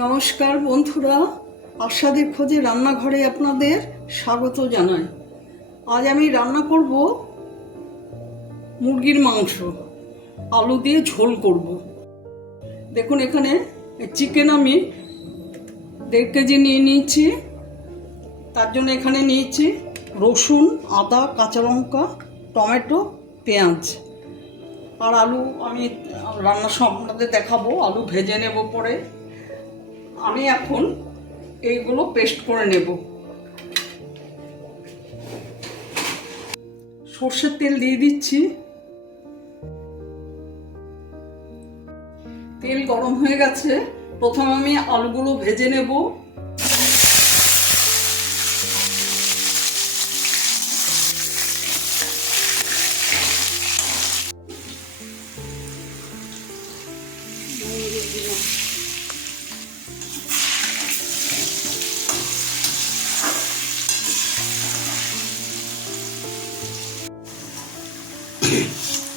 নমস্কার বন্ধুরা, আশাদের খোঁজে রান্নাঘরে আপনাদের স্বাগত জানাই। আজ আমি রান্না করব মুরগির মাংস, আলু দিয়ে ঝোল করব। দেখুন, এখানে চিকেন আমি 1.5 কেজি নিয়ে নিয়েছি। তার জন্য এখানে নিয়েছি রসুন, আদা, কাঁচা লঙ্কা, টমেটো, পেঁয়াজ আর আলু। আমি রান্নার সময় আপনাদের দেখাবো, আলু ভেজে নেব পরে। আমি এখন এইগুলো পেস্ট করে নেব। সর্ষের তেল দিয়ে দিচ্ছি। তেল গরম হয়ে গেছে, প্রথমে আমি আলুগুলো ভেজে নেব।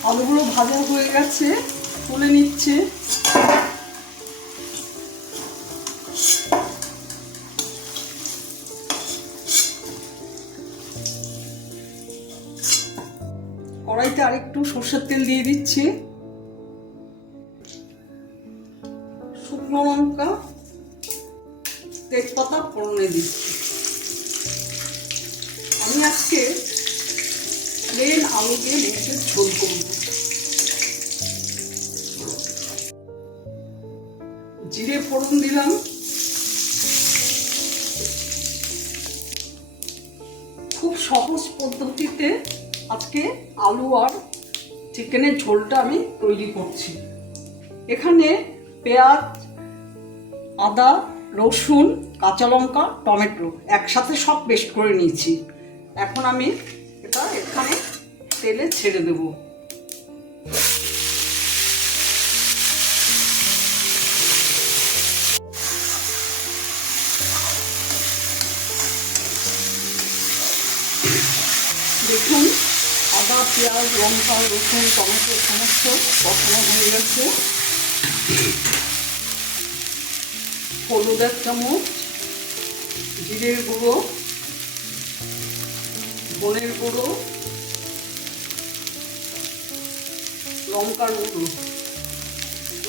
আলুগুলো ভাজা হয়ে গেছে, তুলে নিচ্ছে। কড়াইতে আরেকটু সর্ষের তেল দিয়ে দিচ্ছি। শুকনো লঙ্কা, তেজপাতা ফোড়নে দিচ্ছি। আমি আজকে প্লেন আলু দিয়ে মাংসের ঝোল করব। জিরে ফোড়ন দিলাম। খুব সহজ পদ্ধতিতে আজকে আলু আর চিকেনের ঝোলটা আমি তৈরি করছি। এখানে পেঁয়াজ, আদা, রসুন, কাঁচা লঙ্কা, টমেটো একসাথে সব পেস্ট করে নিয়েছি। এখন আমি এটা এখানে তেলে ছেড়ে দেব। দেখুন, আদা, পেঁয়াজ, লঙ্কা, রসুন, টমেটো সমস্ত কষানো হয়ে গেছে। হলুদ 1 চামচ, জিরের গুঁড়ো, ধনের গুঁড়ো,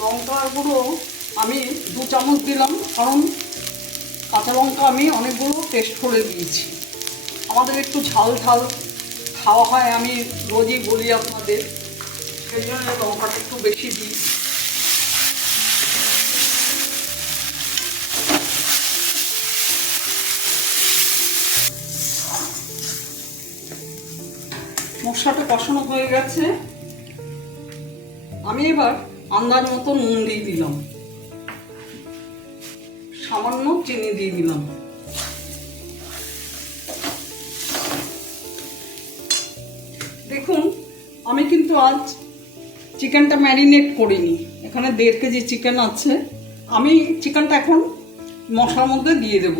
লঙ্কার গুঁড়ো আমি 2 চামচ দিলাম, কারণ কাঁচা লঙ্কা আমি অনেকগুলো পেস্ট করে দিয়েছি। আমাদের একটু ঝাল ঝাল খাওয়া হয়, আমি রোজই বলি আপনাদের, সেই জন্য লঙ্কাটা একটু বেশি দিই। মশলাটা কষানো হয়ে গেছে। আমি এবার আন্দাজ মতো নুন দিয়ে দিলাম, সামান্য চিনি দিয়ে দিলাম। দেখুন, আমি কিন্তু আজ চিকেনটা ম্যারিনেট করিনি। এখানে 1.5 কেজি চিকেন আছে। আমি চিকেনটা এখন মশলার মধ্যে দিয়ে দেব।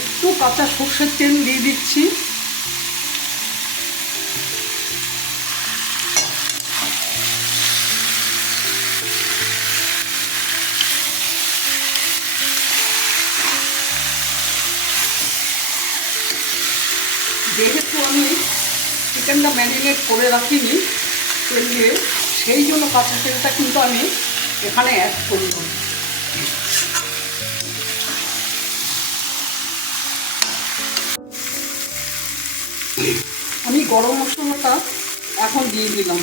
একটু কাঁচা সর্ষের তেল দিয়ে দিচ্ছি। যেহেতু আমি চিকেনটা ম্যারিনেট করে রাখিনি তেল দিয়ে, সেই জন্য কাঁচা তেলটা কিন্তু আমি এখানে অ্যাড করলাম। আমি গরম মশলাটা এখন দিয়ে দিলাম।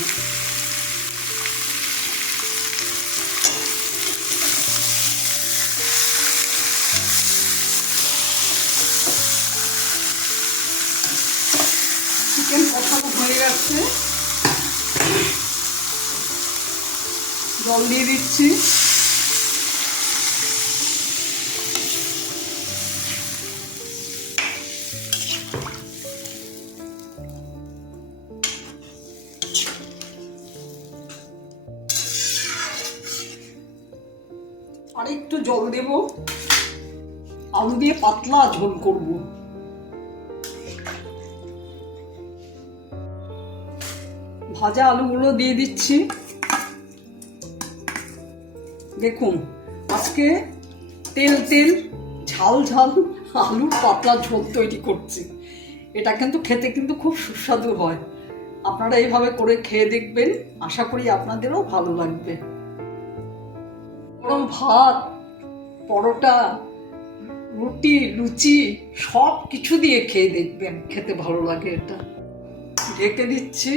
চিকেন কষানো হয়ে যাচ্ছে, জল দিয়ে দিচ্ছি। একটু জল দেব, আলু দিয়ে পাতলা ঝোল করব। ভাজা আলুগুলো দিয়ে দিচ্ছি। দেখুন আজকে তেল তেল ঝাল ঝাল আলুর পাতলা ঝোল তৈরি করছি। এটা কিন্তু খেতে কিন্তু খুব সুস্বাদু হয়। আপনারা এইভাবে করে খেয়ে দেখবেন, আশা করি আপনাদেরও ভালো লাগবে। গরম ভাত, পরোটা, রুটি, লুচি সব কিছু দিয়ে খেয়ে দেখবেন, খেতে ভালো লাগে। এটা ঢেকে দিচ্ছি।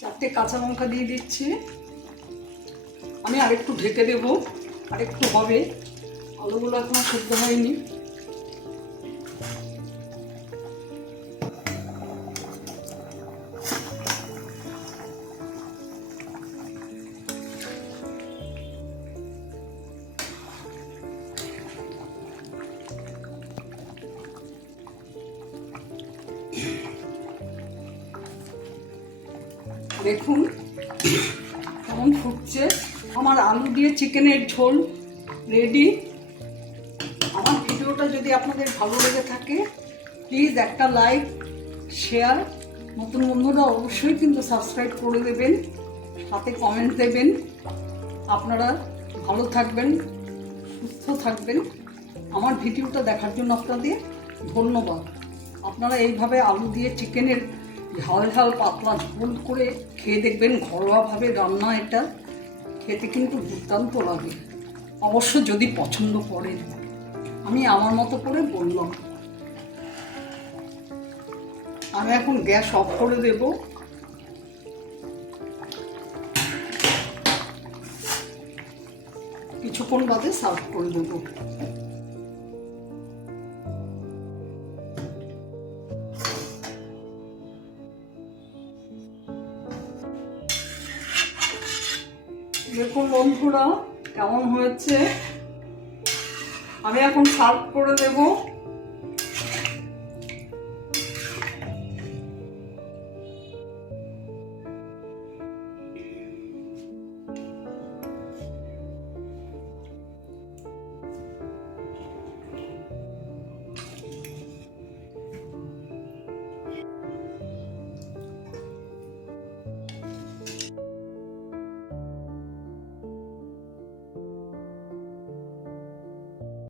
চারটে কাঁচা লঙ্কা দিয়ে দিচ্ছি। আমি আরেকটু ঢেকে দেব, আরেকটু হবে, আলুগুলো এখনো সেদ্ধ হয়নি। দেখুন কেমন ফুটছে। আমার আলু দিয়ে চিকেনের ঝোল রেডি। আমার ভিডিওটা যদি আপনাদের ভালো লেগে থাকে প্লিজ একটা লাইক, শেয়ার, নতুন বন্ধুরা অবশ্যই কিন্তু সাবস্ক্রাইব করে দেবেন, সাথে কমেন্ট দেবেন। আপনারা ভালো থাকবেন, সুস্থ থাকবেন। আমার ভিডিওটা দেখার জন্য আপনাদের ধন্যবাদ। আপনারা এইভাবে আলু দিয়ে চিকেনের ঝাল ঝাল পাতলা ঝোল করে খেয়ে দেখবেন। ঘরোয়াভাবে রান্না, এটা খেতে কিন্তু দুর্দান্ত লাগে। অবশ্য যদি পছন্দ করেন, আমি আমার মতো করে বললাম। আমি এখন গ্যাস অফ করে দেব। কিছুক্ষণ বাদে সার্ভ করে দেব। দেখুন বন্ধুরা কেমন হয়েছে। আমি এখন সার্ভ করে দেব।